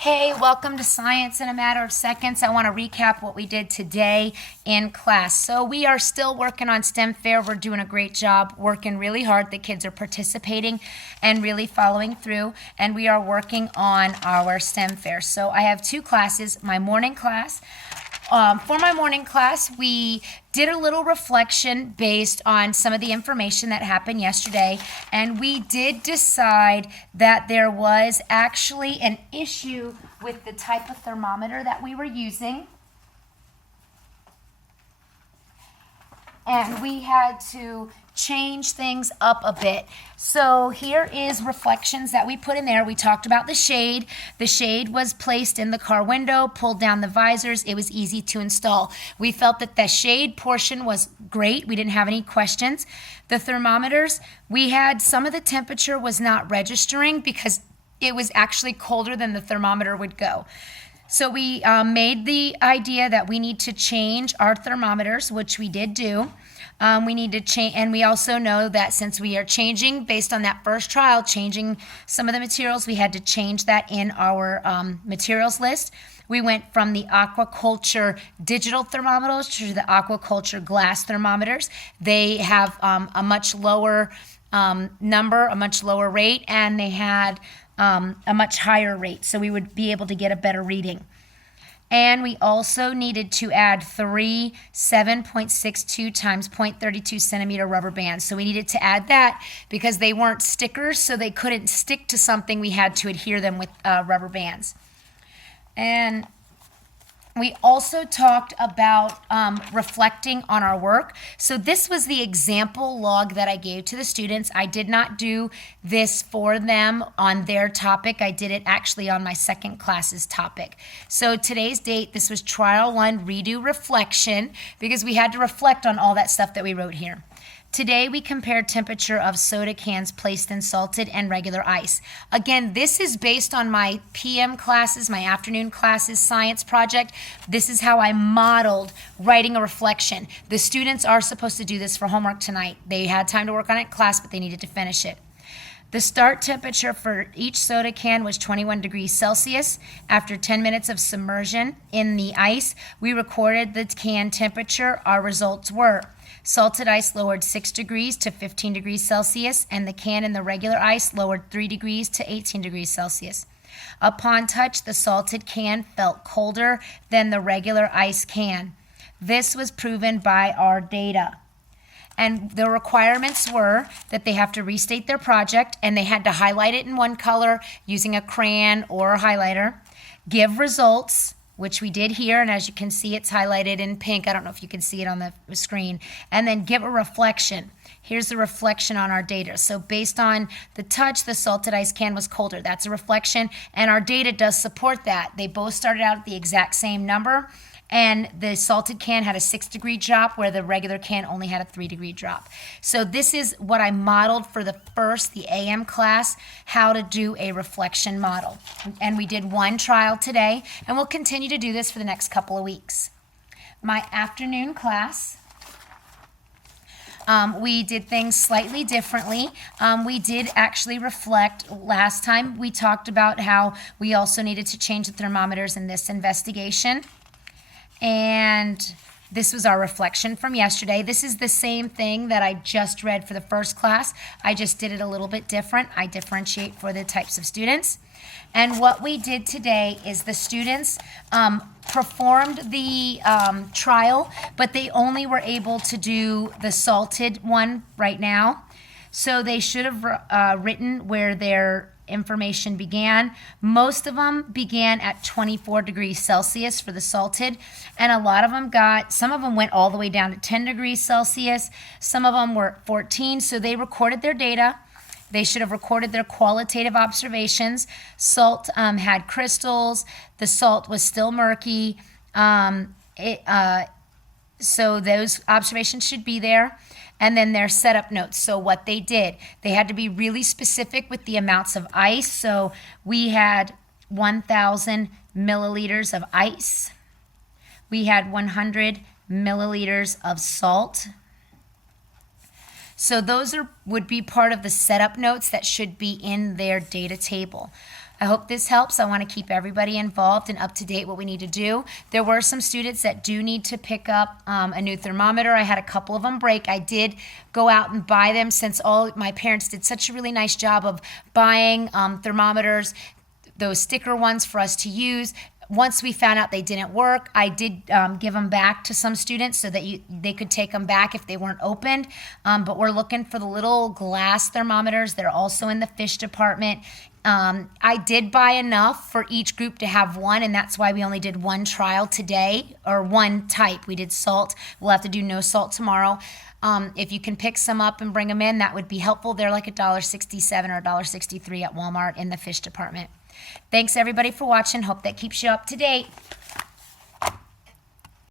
Hey, welcome to Science in a Matter of Seconds. I want to recap what we did today in class. So we are still working on STEM Fair. We're doing a great job, working really hard. The kids are participating and really following through, and we are working on our STEM Fair. So I have two classes. My morning class, for my morning class, we did a little reflection based on some of the information that happened yesterday, and we did decide that there was actually an issue with the type of thermometer that we were using. And we had to change things up a bit. So here is reflections that we put in there. We talked about the shade. The shade was placed in the car window, pulled down the visors. It was easy to install. We felt that the shade portion was great. We didn't have any questions. The thermometers, we had some of the temperature was not registering because it was actually colder than the thermometer would go. So we made the idea that we need to change our thermometers, which we did do. We need to change, and we also know that since we are changing based on that first trial, changing some of the materials, we had to change that in our materials list. We went from the aquaculture digital thermometers to the aquaculture glass thermometers. They have a much lower number, a much lower rate, and they had a much higher rate, so we would be able to get a better reading. And we also needed to add 3 7.62 times 0.32 centimeter rubber bands. So we needed to add that because they weren't stickers, so they couldn't stick to something. We had to adhere them with rubber bands. And we also talked about reflecting on our work. So this was the example log that I gave to the students. I did not do this for them on their topic. I did it actually on my second class's topic. So today's date, this was trial 1, redo reflection, because we had to reflect on all that stuff that we wrote here. Today, we compared temperature of soda cans placed in salted and regular ice. Again, this is based on my PM classes, my afternoon classes, science project. This is how I modeled writing a reflection. The students are supposed to do this for homework tonight. They had time to work on it in class, but they needed to finish it. The start temperature for each soda can was 21 degrees Celsius. After 10 minutes of submersion in the ice, we recorded the can temperature. Our results were: salted ice lowered 6 degrees to 15 degrees Celsius, and the can in the regular ice lowered 3 degrees to 18 degrees Celsius. Upon touch, the salted can felt colder than the regular ice can. This was proven by our data. And the requirements were that they have to restate their project, and they had to highlight it in one color using a crayon or a highlighter, give results, which we did here, and as you can see, it's highlighted in pink. I don't know if you can see it on the screen. And then give a reflection. Here's the reflection on our data. So based on the touch, the salted ice can was colder. That's a reflection, and our data does support that. They both started out at the exact same number, and the salted can had a 6-degree drop where the regular can only had a 3-degree drop. So this is what I modeled for the AM class, how to do a reflection model. And we did one trial today, and we'll continue to do this for the next couple of weeks. My afternoon class, we did things slightly differently. We did actually reflect. Last time we talked about how we also needed to change the thermometers in this investigation. And this was our reflection from yesterday. This is the same thing that I just read for the first class. I just did it a little bit different. I differentiate for the types of students. And what we did today is the students performed the trial, but they only were able to do the salted one right now. So they should have written where their information began. Most of them began at 24 degrees Celsius for the salted, and a lot of them some of them went all the way down to 10 degrees Celsius. Some of them were 14, so they recorded their data. They should have recorded their qualitative observations. Salt had crystals. The salt was still murky. So those observations should be there. And then their setup notes. So what they did, they had to be really specific with the amounts of ice. So we had 1,000 milliliters of ice. We had 100 milliliters of salt. So those would be part of the setup notes that should be in their data table. I hope this helps. I want to keep everybody involved and up to date what we need to do. There were some students that do need to pick up a new thermometer. I had a couple of them break. I did go out and buy them since all my parents did such a really nice job of buying thermometers, those sticker ones for us to use. Once we found out they didn't work, I did give them back to some students so that they could take them back if they weren't opened. But we're looking for the little glass thermometers. They're also in the fish department. I did buy enough for each group to have one, and that's why we only did one trial today, or one type. We did salt. We'll have to do no salt tomorrow. If you can pick some up and bring them in, that would be helpful. They're like $1.67 or $1.63 at Walmart in the fish department. Thanks everybody for watching. Hope that keeps you up to date.